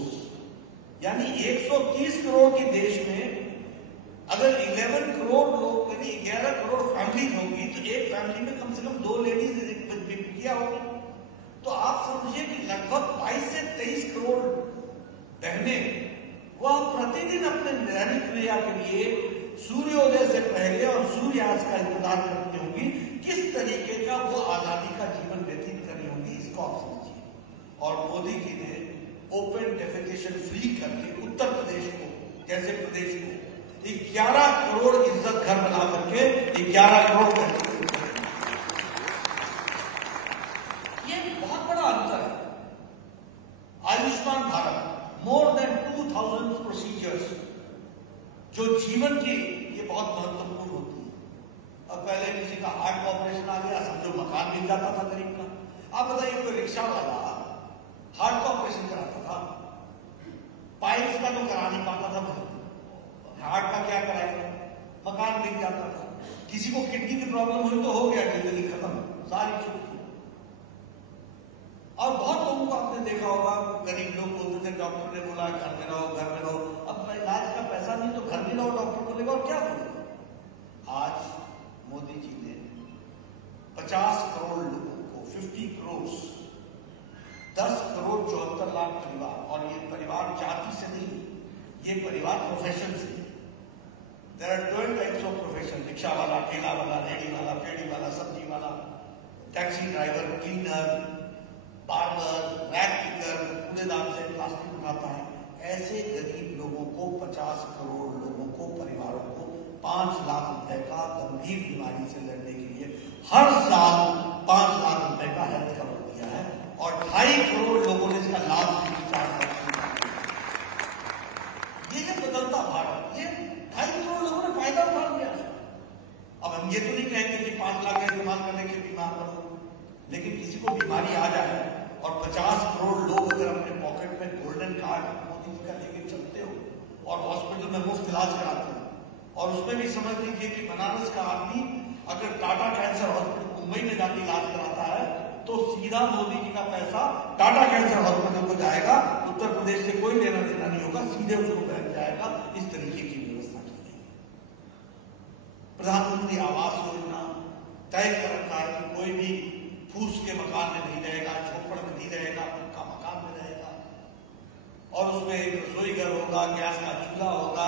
यानी 130 करोड़ के देश में अगर 11 करोड़ लोग, यानी 11 करोड़ फैमिली होगी, तो एक फैमिली में कम से कम 2 लेडीज किया होगी। तो आप समझिए कि लगभग 22 से 23 करोड़ बहनें वह प्रतिदिन अपने दैनिक क्रिया के लिए सूर्योदय से पहले और सूर्यास्त का इंतजार करती होंगी। किस तरीके का वो आजादी का जीवन व्यतीत कर रही होंगी, इसको आप समझिए। और मोदी जी ने ओपन डेफिकेशन फ्री करके उत्तर प्रदेश को, जैसे प्रदेश को 11 करोड़ इज्जत घर बना करके 11 करोड़, ये बहुत बड़ा अंतर है। Ayushman Bharat, more than 2000 procedures, जो जीवन की ये बहुत महत्वपूर्ण होती है। अब पहले किसी का हार्ट का ऑपरेशन आ गया, समझो मकान मिल जाता था गरीब का। आप बताइए, कोई रिक्शा वाला पाइल्स का तो करा नहीं पाता था, हार्ट का क्या कराएगा, मकान बिक जाता था। किसी को किडनी की प्रॉब्लम हुई तो हो गया, जिंदगी खत्म, सारी छूट। और बहुत लोगों को आपने देखा होगा, गरीब लोग बोलते थे डॉक्टर ने बोला घर में रहो, घर में रहो। अब इलाज का पैसा नहीं तो घर में रहो, डॉक्टर बोलेगा और क्या बोलेगा। आज मोदी जी ने 50 करोड़ लोगों को, 50 करोड़, 10 करोड़ 74 लाख परिवार, और ये परिवार जाति से नहीं, ये परिवार प्रोफेशन से। There are 12 types of profession, rickshaw वाला, ठेला वाला, रेडी वाला, फेड़ी वाला, सब्जी वाला, taxi driver, cleaner, barber, rag picker, कूड़ेदान से प्लास्टिक उठाता है। ऐसे गरीब लोगों को, 50 करोड़ लोगों को, परिवारों को 5 लाख रुपए का गंभीर बीमारी से लड़ने के लिए हर साल 5 लाख रुपए का हेल्थ कवर दिया है, और 2.5 करोड़ लोगों ने इसका लाभ भी ये जो बदलता भारत, ये 2.5 करोड़ लोगों ने फायदा उठा लिया। अब हम ये तो नहीं कहेंगे कि 5 लाख का इस्तेमाल करने के बीमार पड़ो, लेकिन किसी को बीमारी आ जाए और 50 करोड़ लोग अगर अपने पॉकेट में गोल्डन कार्ड मोदी जी का लेके चलते हो और हॉस्पिटल में मुफ्त इलाज कराते हो, और उसमें भी समझ लीजिए कि बनारस का आदमी अगर टाटा कैंसर हॉस्पिटल मुंबई में जाके इलाज कराता है तो सीधा मोदी जी का पैसा टाटा कैंसर हॉस्पिटल को जाएगा, उत्तर प्रदेश से कोई लेना देना नहीं होगा, सीधे उसको बैंक जाएगा। इस तरीके की व्यवस्था की गई। प्रधानमंत्री आवास योजना तय कर रखा है कि कोई भी फूस के मकान में नहीं रहेगा, झोपड़ में नहीं रहेगा, पक्का मकान में रहेगा, और उसमें एक रसोई घर होगा, गैस का चूल्हा होगा,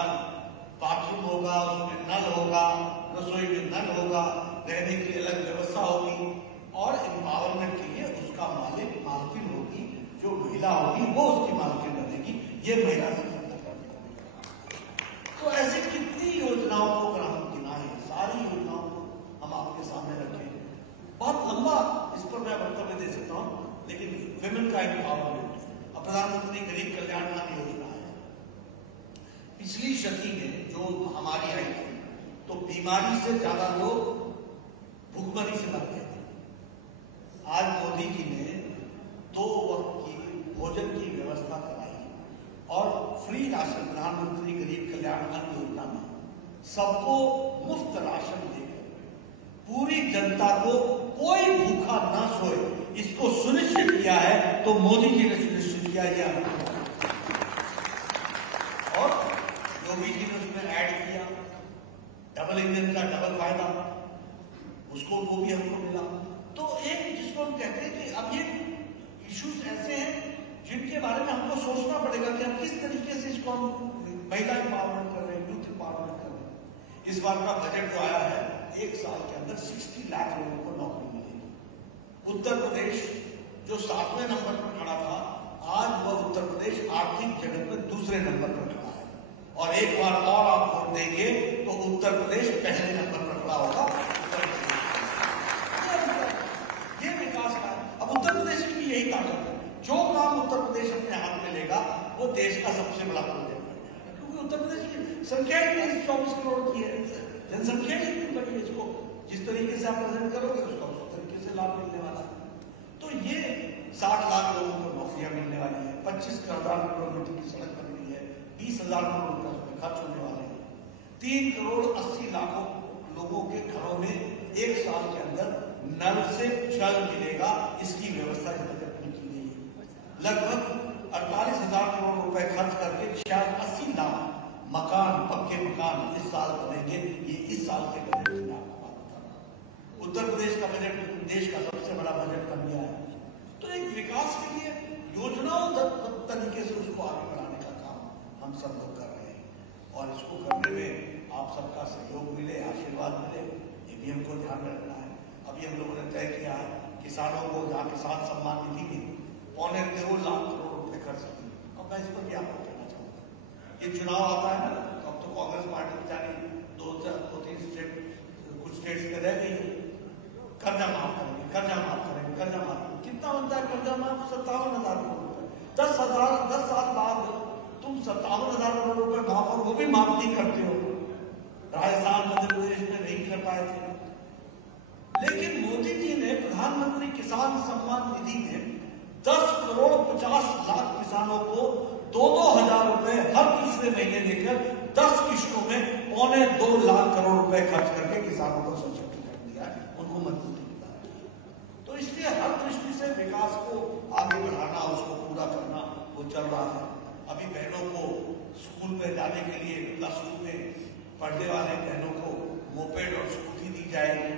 बाथरूम होगा, उसमें नल होगा, रसोई में नल होगा, रहने के लिए अलग व्यवस्था होगी, और एम्पावरमेंट के लिए उसका मालिक मालकिन होगी, जो महिला होगी वो उसकी मालकिन बनेगी। ये महिला तो ऐसी कितनी योजनाओं को अगर हम गिनाएं, सारी योजनाओं को हम आपके सामने रखें, बहुत लंबा इस पर मैं वक्तव्य दे सकता हूं, लेकिन विमेन का एम्पावरमेंट, प्रधानमंत्री गरीब कल्याण अन्न योजना है। पिछली शती में जो महामारी आई थी तो बीमारी से ज्यादा लोग भूखमरी से मर गए थे। आज मोदी जी ने 2 वक्त की भोजन की व्यवस्था कराई और फ्री राशन, प्रधानमंत्री गरीब कल्याण अन्न योजना में सबको मुफ्त राशन देकर पूरी जनता को कोई भूखा न सोए, इसको सुनिश्चित किया है। तो मोदी जी ने सुनिश्चित किया यह, और योगी जी ने उसमें ऐड किया डबल इंजन का डबल फायदा, उसको वो भी हमको मिला। तो एक जिसको हम कहते हैं कि अब ये इश्यूज ऐसे हैं जिनके बारे में हमको सोचना पड़ेगा कि हम किस तरीके से इसको हम महिला एम्पावरमेंट कर रहे हैं, यूथ एम्पावरमेंट कर रहे हैं। इस बार का बजट जो आया है, 1 साल के अंदर 60 लाख लोगों को नौकरी मिलेगी। उत्तर प्रदेश जो 7वें नंबर पर खड़ा था, आज वह उत्तर प्रदेश आर्थिक जगत में दूसरे नंबर पर खड़ा है, और एक बार और आप वोट देंगे तो उत्तर प्रदेश पहले नंबर पर खड़ा होगा। ये विकास का, अब उत्तर प्रदेश की भी यही ताकत है, जो काम उत्तर प्रदेश अपने हाथ में लेगा वो देश का सबसे बड़ा प्रोजेक्ट बन जाएगा, क्योंकि उत्तर प्रदेश की संख्या ही 24 करोड़ की है, जनसंख्या ही इतनी बड़ी है। इसको जिस तरीके से आप प्रेजेंट करोगे उसका उस तरीके से लाभ मिलने वाला है। तो ये 60 लाख लोगों को नौकरियां मिलने वाली है, 25,000 करोड़ रुपए की सड़क बन रही है, 20,000 करोड़ रुपए उसमें खर्च होने वाले हैं, 3 करोड़ 80 लाख लोगों के घरों में 1 साल के अंदर नल से जल मिलेगा, इसकी व्यवस्था इस बजट में की गई है। लगभग 48,000 करोड़ रुपए खर्च करके 80 लाख मकान, पक्के मकान इस साल बनेंगे। ये इस साल के बजट में आपको बात बता रहा हूं। उत्तर प्रदेश का बजट देश का सबसे बड़ा बजट बन गया है। तो एक विकास के लिए योजनाओं तरीके से उसको आगे बढ़ाने का काम हम सब लोग कर रहे हैं, और इसको करने में आप सबका सहयोग मिले, आशीर्वाद मिले, ये भी हमको ध्यान रखना है। अभी हम लोगों ने तय किया है किसानों को जहाँ किसान सम्मान निधि में 2.25 लाख करोड़ रुपए खर्च किए। अब मैं इस पर भी आपको कहना चाहूंगा, ये चुनाव आता है ना, तो अब तो कांग्रेस पार्टी बेचारी 2-3 स्टेट, कुछ स्टेट्स में रह गई, कर्जा माफ करेंगे, कर्जा माफ करेंगे, कर्जा माफ। कितना बनता है कर्जा माफ? 57,000 करोड़ रुपए। 10 साल बाद तुम 57,000 करोड़ रुपए माफ, और वो भी माफ नहीं करते हो। राजस्थान, मध्य प्रदेश में नहीं कर पाए थे, लेकिन मोदी जी ने प्रधानमंत्री किसान सम्मान निधि में 10 करोड़ 50 लाख किसानों को 2-2 हजार रुपए हर तीसरे महीने देकर 10 किश्तों में 2.25 लाख करोड़ रुपए खर्च करके किसानों को सशक्तिकरण दिया है, उनको मजबूती दिया। तो इसलिए हर दृष्टि से विकास को आगे बढ़ाना, उसको पूरा करना वो चल रहा है। अभी बहनों को स्कूल में जाने के लिए प्लस 2 में पढ़ने वाले बहनों को मोपेड और स्कूटी दी जाएगी।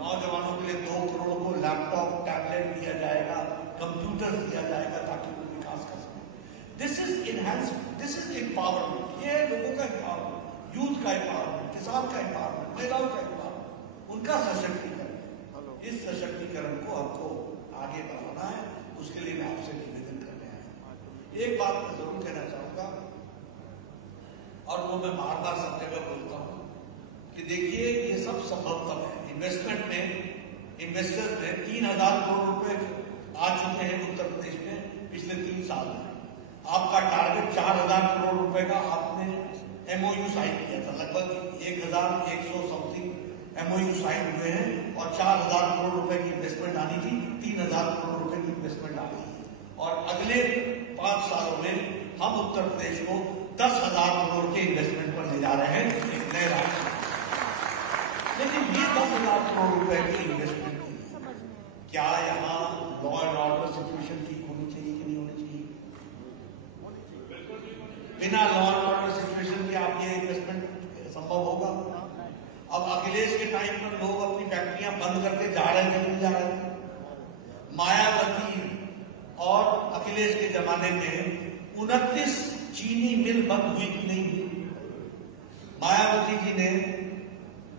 नौजवानों के लिए 2 करोड़ को लैपटॉप, टैबलेट दिया जाएगा, कंप्यूटर दिया जाएगा ताकि वो विकास कर सके। This is enhancement, this is empowerment. ये लोगों का एम्पावरमेंट, यूथ का एम्पावरमेंट, किसान का एम्पावरमेंट, महिलाओं का एम्पावरमेंट, उनका सशक्तिकरण। इस सशक्तिकरण को हमको आगे बढ़ाना है, उसके लिए मैं आपसे निवेदन करने आया हूं। एक बात मैं जरूर कहना चाहूंगा और वो मैं बार बार सब जगह बोलता हूं कि देखिए ये सब संभव तब है। इन्वेस्टमेंट में इन्वेस्टर्स ने 3,000 करोड़ रुपए आ चुके हैं उत्तर प्रदेश में पिछले 3 साल में। आपका टारगेट 4,000 करोड़ रुपए का आपने एमओयू साइन किया था, लगभग 1,100 समथिंग एमओयू साइन हुए हैं और 4,000 करोड़ रुपए की इन्वेस्टमेंट आनी थी, 3,000 करोड़ रुपए की इन्वेस्टमेंट आ गई है। और अगले 5 सालों में हम उत्तर प्रदेश को 10,000 करोड़ के इन्वेस्टमेंट पर ले जा रहे हैं, एक नए राज्य। लेकिन ये 10,000 करोड़ रुपए की इन्वेस्टमेंट के लिए क्या यहाँ लॉ एंड ऑर्डर सिचुएशन ठीक होनी चाहिए कि नहीं होनी चाहिए? बिना लॉ एंड ऑर्डर सिचुएशन के आप ये इन्वेस्टमेंट संभव होगा? अब अखिलेश के टाइम पर लोग अपनी फैक्ट्रियां बंद करके जा रहे थे, नहीं जा रहे थे। मायावती और अखिलेश के जमाने में 29 चीनी मिल बंद हुई कि नहीं हुई? मायावती जी ने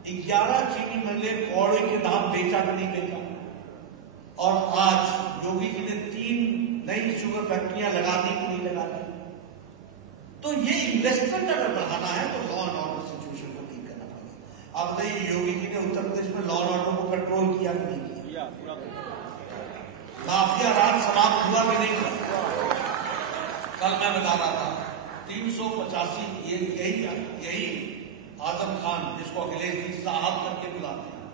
11 चीनी मिलें कौड़े के दाम बेचा कि नहीं बेचा? और आज योगी जी ने 3 नई शुगर फैक्ट्रियां लगा दी कि नहीं लगा दी? तो ये इन्वेस्टमेंट अगर बढ़ाना है तो लॉ एंड ऑर्डर सिचुएशन को ठीक करना पड़ेगा। अब बताइए योगी जी ने उत्तर प्रदेश में लॉ एंड ऑर्डर को कंट्रोल किया कि नहीं किया? माफिया राज समाप्त हुआ कि नहीं हुआ? कल मैं बता रहा था 385 यही आजम खान, जिसको अखिलेश जी साहब करके बुलाते हैं,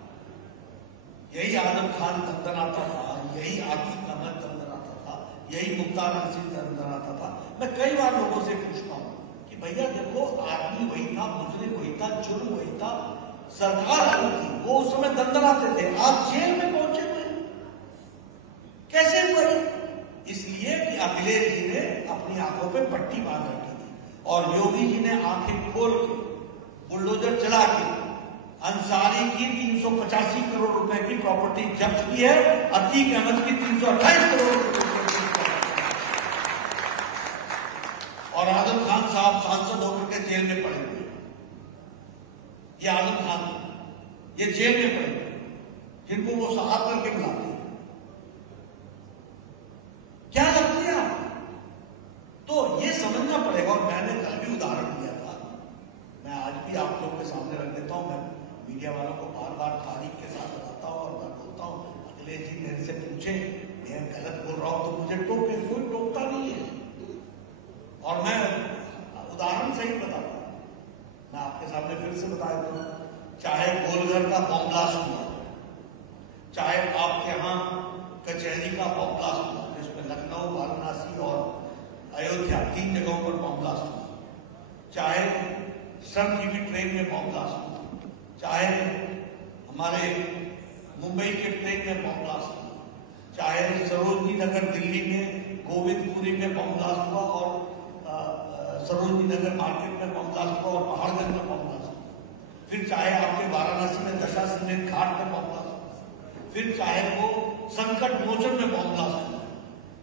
यही आजम खान दंदनाता था, यही आतिक अहमद दंदनाता था, यही मुख्तार अंसिल दंदनाता था। मैं कई बार लोगों से पूछता हूं कि भैया देखो, आदमी वही था, मुजरिम वही था, जुर्म वही था, सरकार अलग थी, वो उस समय दंदनाते थे, आप जेल में पहुंचे हुए कैसे हुए? इसलिए कि अखिलेश जी ने अपनी आंखों पे पट्टी बांध रखी थी और योगी जी ने आंखें खोल के बुलडोजर चला के अंसारी की 385 करोड़ रुपए की प्रॉपर्टी जब्त की है, अतीक अहमद की 328 करोड़ रुपए और आजम खान साहब सांसद होकर के जेल में पड़े हुए। ये आजम खान ये जेल में पड़े हुए, जिनको वो साहब करके बुलाते हैं। क्या लगती है आप? तो ये समझना पड़ेगा। और मैंने कल भी उदाहरण दिया था, मैं आज भी आप लोगों के सामने रख देता हूं। मैं मीडिया वालों को बार बार तारीख के साथ बताता हूं और मैं बोलता हूं, अखिलेश जी मेरे से पूछे मैं गलत बोल रहा हूं तो मुझे टोके, कोई टोकता नहीं है। और मैं उदाहरण सही बताता हूं, मैं आपके सामने फिर से बता देता हूं। चाहे गोलघर का बॉम्ब ब्लास्ट हुआ, चाहे आपके यहां कचहरी का बॉम्ब ब्लास्ट हुआ, जिसमें लखनऊ, वाराणसी और अयोध्या 3 जगहों पर बॉम्ब ब्लास्ट हुआ, चाहे श्रमजीवी ट्रेन में बॉम्ब ब्लास्ट हुआ, चाहे हमारे मुंबई के ट्रेन में बॉम्ब ब्लास्ट हुआ, चाहे सरोजनी नगर दिल्ली में गोविंदपुरी में बॉम्ब ब्लास्ट हुआ और सरोजनी नगर मार्केट में बॉम्ब ब्लास्ट हुआ और पहाड़गंज में बॉम्ब ब्लास्ट हुआ, फिर चाहे आपके वाराणसी में दशाश्वमेध घाट में बॉम्ब ब्लास्ट हुआ, फिर चाहे वो संकट मोचन में बॉम्ब ब्लास्ट हुआ।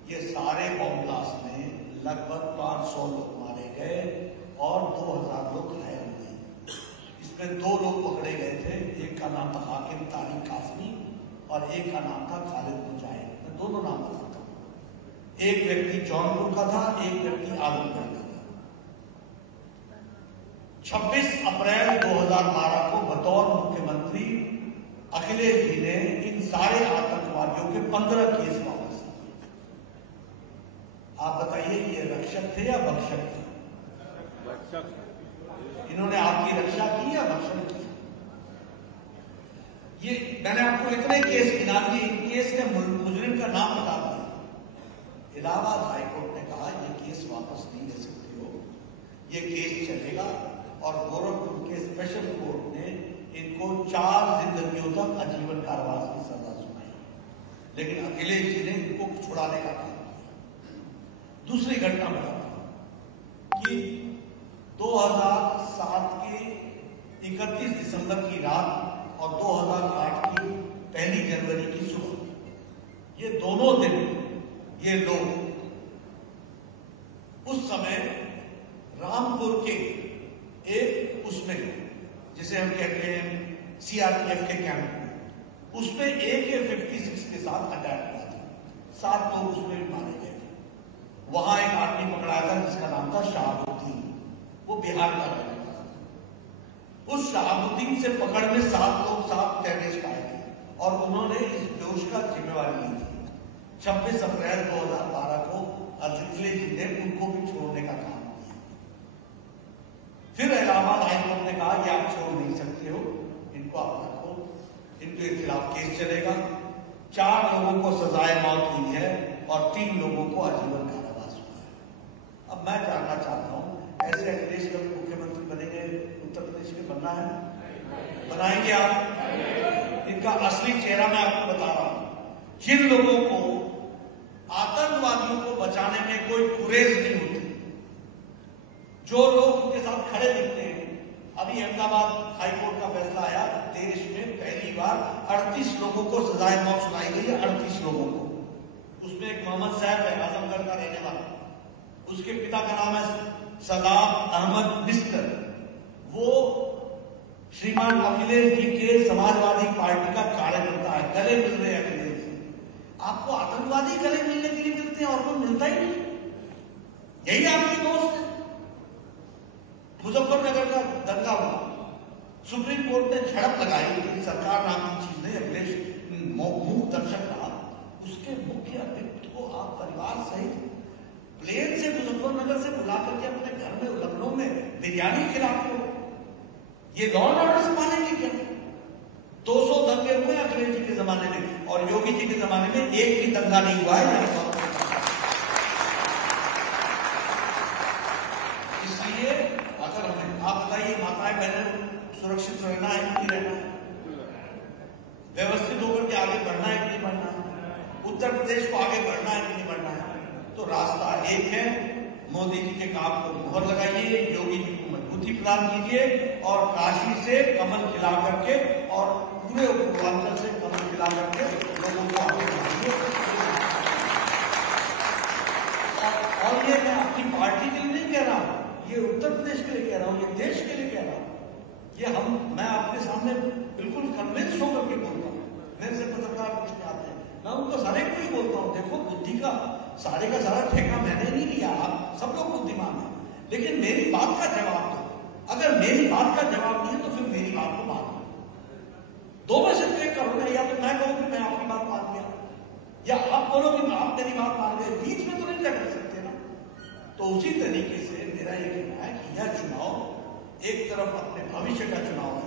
ये सारे बॉम्ब ब्लास्ट में लगभग 500 लोग मारे गए और 2000 लोग घायल हुए। इसमें 2 लोग पकड़े गए थे, एक का नाम था हाकिम तारिक कासमी और एक का नाम था खालिद मुजाहिद। मैं दोनों नाम बताता हूं। एक व्यक्ति जौनपुर का था, एक व्यक्ति आजमगढ़ का था। 26 अप्रैल 2012 को बतौर मुख्यमंत्री अखिलेश जी ने इन सारे आतंकवादियों के 15 केस वापस किए। आप बताइए ये रक्षक थे या भक्षक थे? इन्होंने आपकी रक्षा की या भक्षण की? ये मैंने आपको इतने केस गिना दिए, इन केस के मुजरिम का नाम बता दिया। इलाहाबाद हाईकोर्ट ने कहा ये केस वापस नहीं ले सकते हो। ये केस चलेगा और गोरखपुर के स्पेशल कोर्ट ने इनको 4 जिंदगियों तक आजीवन कारावास की सजा सुनाई, लेकिन अखिलेश जी ने इनको छुड़ाने का काम किया। दूसरी घटना बताता कि 2007 के 31 दिसंबर की रात और 2008 की 1 जनवरी की सुबह, ये दोनों दिन ये लोग उस समय रामपुर के एक उसमें जिसे हम कहते हैं सीआरपीएफ के कैंप में, उसमें AK-56 के साथ अटैक हुआ था। 7 लोग उसमें मारे गए थे। वहां एक आदमी पकड़ा था जिसका नाम था शहाबुद्दीन, वो बिहार का रहने वाला था। उस शहाबुद्दीन से पकड़ में 7 लोग 7 टेररिस्ट आए थे और उन्होंने इस दोष का जिम्मेवारी ली थी। 26 अप्रैल 2012 को अखिलेश जी ने उनको भी छोड़ने का काम किया। फिर इलाहाबाद हाईकोर्ट ने कहा कि आप छोड़ नहीं सकते हो, इनको आप रखो, इनके खिलाफ केस चलेगा। 4 लोगों को सजाए मौत हुई है और 3 लोगों को आजीवन कारावास हुआ है। अब मैं जानना चाहता हूं, ऐसे अखिलेश कभी मुख्यमंत्री बनेंगे उत्तर प्रदेश में? बनना है? बनाएंगे आप? इनका असली चेहरा मैं आपको बता रहा हूं। जिन लोगों को आतंकवादियों को बचाने में कोई गुरेज नहीं होती, जो लोग उनके साथ खड़े दिखते हैं। अभी अहमदाबाद हाईकोर्ट का फैसला आया, देश में पहली बार 38 लोगों को सजाए मौत सुनाई गई है। 38 लोगों को। उसमें एक मोहम्मद साहब है, आजमगढ़ का रहने वाला, उसके पिता का नाम है सदाब अहमद बिस्तर। वो श्रीमान अखिलेश जी के समाजवादी पार्टी का कार्यकर्ता है। गले मिल रहे हैं अखिलेश। आपको आतंकवादी गले मिलने के लिए मिलते हैं और कोई मिलता ही नहीं। यही आपके दोस्त है। मुजफ्फरनगर का दंगा हुआ, सुप्रीम कोर्ट ने झड़प लगाई कि सरकार नाम की चीज नहीं, अखिलेश मूक दर्शक रहा। उसके मुख्य अभियुक्त को आप परिवार सहित प्लेन से मुजफ्फरनगर से बुला करके अपने घर में लखनऊ में बिरयानी खिलाते हो। ये लॉ एंड ऑर्डर से मानेंगे क्या? 200 दंगे हुए अखिलेश जी के जमाने में और योगी जी के जमाने में एक भी दंगा नहीं हुआ है। इसलिए अगर हमें आप बताइए, माताएं बहनें सुरक्षित रहना है कि रहना है, व्यवस्थित होकर के आगे बढ़ना है कि नहीं बढ़ना है, उत्तर प्रदेश को आगे बढ़ना है कि नहीं बढ़ना है, तो रास्ता एक है। मोदी जी के काम को मुहर लगाइए, योगी जी को मजबूती प्रदान कीजिए और काशी से कमल खिला करके और पूरे पूर्वांचल से कमल खिला करके लोगों को आगे बढ़ाइए। और ये मैं अपनी पार्टी के लिए नहीं कह रहा हूं, ये उत्तर प्रदेश के लिए कह रहा हूं, ये देश के लिए कह रहा हूं। ये मैं आपके सामने बिल्कुल कन्विंस होकर के बोलता हूं। मेरे से पत्रकार पूछने आते हैं, मैं उनको सारे को ही बोलता हूं, देखो बुद्धि का सारे का सारा ठेका मैंने नहीं लिया, आप सब लोग बुद्धिमान हैं, लेकिन मेरी बात का जवाब दो। अगर मेरी बात का जवाब नहीं है तो फिर मेरी बात को मान लो। 2 में से तय करो ना, या तो मैं कहूं कि मैं आपकी बात मान लिया, या आप बोलो कि आप मेरी बात मान गए। बीच में तो नहीं कर सकते ना। तो उसी तरीके से मेरा ये कहना है कि यह चुनाव एक तरफ अपने भविष्य का चुनाव है,